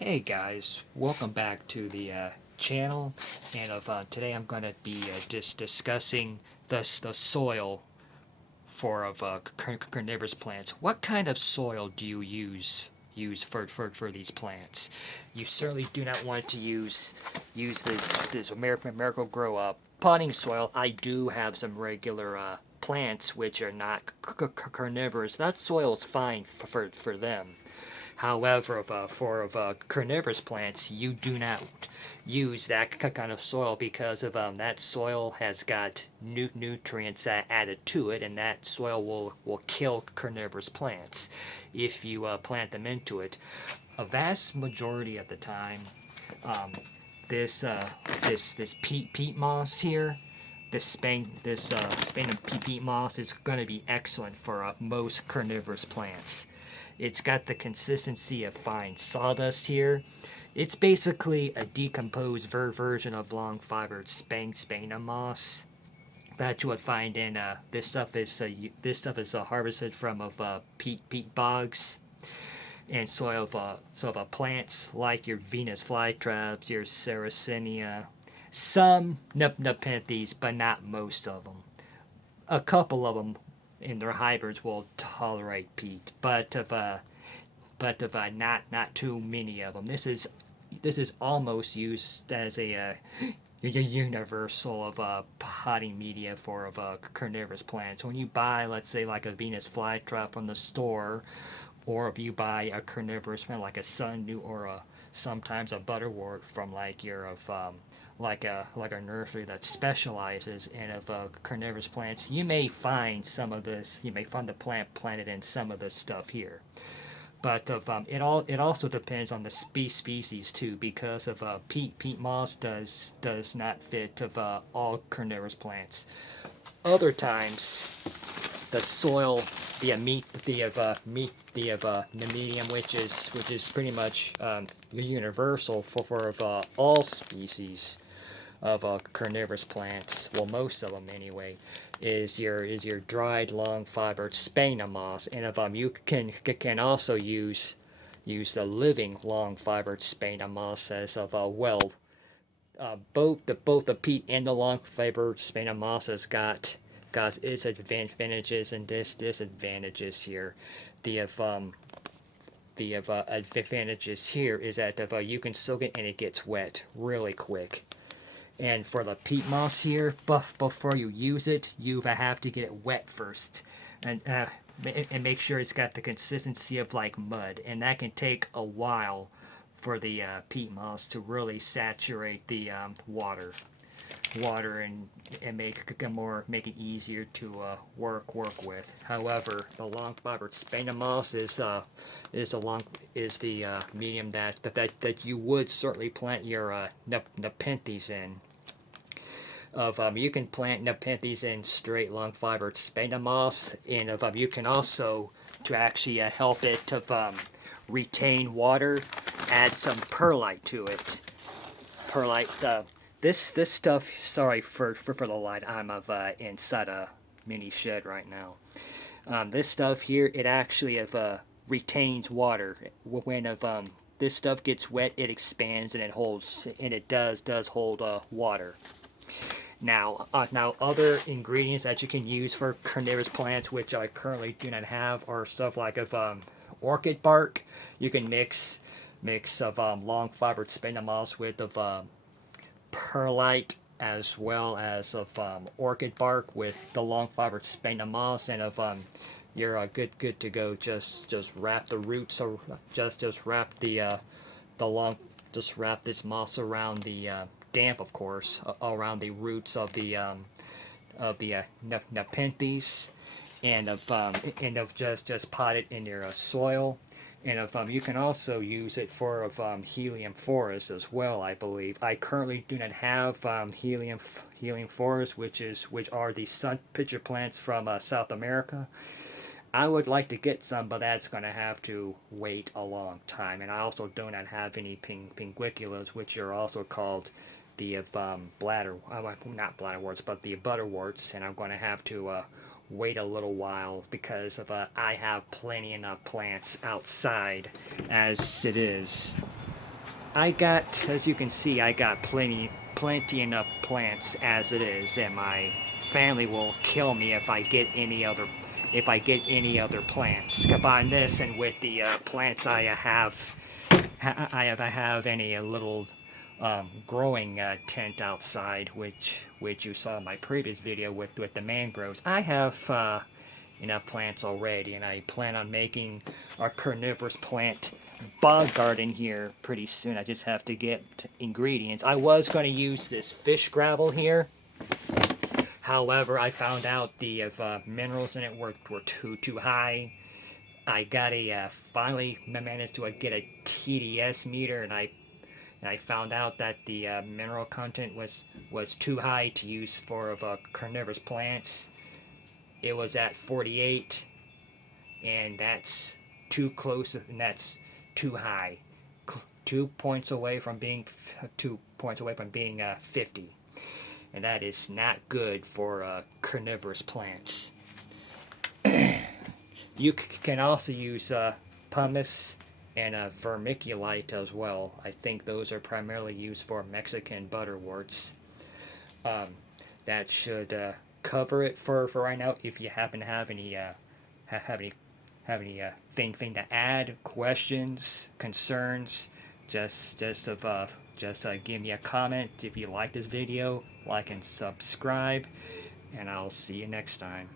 Hey guys, welcome back to the channel. And today I'm going to be just discussing the soil for carnivorous plants. What kind of soil do you use for these plants? You certainly do not want to use this American Grow potting soil. I do have some regular plants which are not carnivorous. That soil is fine for them. However, for carnivorous plants, you do not use that kind of soil because that soil has got nutrients added to it, and that soil will kill carnivorous plants if you plant them into it. A vast majority of the time, um, this peat moss here, Spain and peat moss is going to be excellent for most carnivorous plants. It's got the consistency of fine sawdust here. It's basically a decomposed version of long fibered Spain moss that you would find in this stuff is harvested from peat bogs and sort of plants like your Venus flytraps, your Sarracenia, some Nepenthes, but not most of them. A couple of them in their hybrids will tolerate peat, but not too many of them. This is almost used as a universal of potting media for carnivorous plants. When you buy, let's say, like a Venus flytrap from the store, or if you buy a carnivorous plant like a sundew or sometimes a butterwort from like a nursery that specializes in carnivorous plants, you may find some of this. You may find the plant planted in some of this stuff here. But it also depends on the species too, because of peat moss does not fit of all carnivorous plants. Other times, the soil, the medium, which is pretty much universal for all species of carnivorous plants. Well, most of them anyway. Is your dried long fibered Spain moss, and if you can also use the living long fibered Spain moss as of well. Both the peat and the long fiber Spain moss has got its advantages and disadvantages here. The advantages here is that if you can soak it and it gets wet really quick. And for the peat moss here, before you use it, you have to get it wet first, and make sure it's got the consistency of like mud, and that can take a while for the peat moss to really saturate the water and make it easier to work with. However, the long fibered Spain moss is the medium that you would certainly plant your Nepenthes in. You can plant Nepenthes in straight long fibered Spain moss, and you can also, to actually help it to retain water, add some perlite to it. Perlite. This stuff. Sorry for the light. I'm inside a mini shed right now. This stuff here, it actually retains water. When this stuff gets wet, it expands and it holds, and it does hold water. Now other ingredients that you can use for carnivorous plants, which I currently do not have, are stuff like orchid bark. You can mix of long fibered Spain moss with perlite, as well as of orchid bark with the long fibered Spain moss, and you're good to go. Just wrap the roots, or just wrap the long just wrap this moss around the damp, of course, around the roots of the Nepenthes, and of just pot it in your soil. And if you can also use it for helium forest as well, I believe. I currently do not have helium forest, which are the sun pitcher plants from South America. I would like to get some, but that's going to have to wait a long time. And I also do not have any pinguiculas, which are also called the bladder, not bladderworts, but the butterworts. And I'm going to have to wait a little while because I have plenty enough plants outside as it is. I got, as you can see, I got plenty enough plants as it is, and my family will kill me if I get any other plants. Combine this and with the plants I have any little growing tent outside, which you saw in my previous video with the mangroves. I have enough plants already, and I plan on making our carnivorous plant bog garden here pretty soon. I just have to get ingredients. I was going to use this fish gravel here. However, I found out the minerals in it were too high. I got finally managed to get a TDS meter, and I found out that the mineral content was too high to use for carnivorous plants. It was at 48, and that's too close, and that's too high. 2 points away from being 50, and that is not good for carnivorous plants. You can also use pumice and vermiculite as well. I think those are primarily used for Mexican butterworts. That should cover it for right now. If you happen to have any thing to add, questions, concerns, just give me a comment. If you like this video, like and subscribe, and I'll see you next time.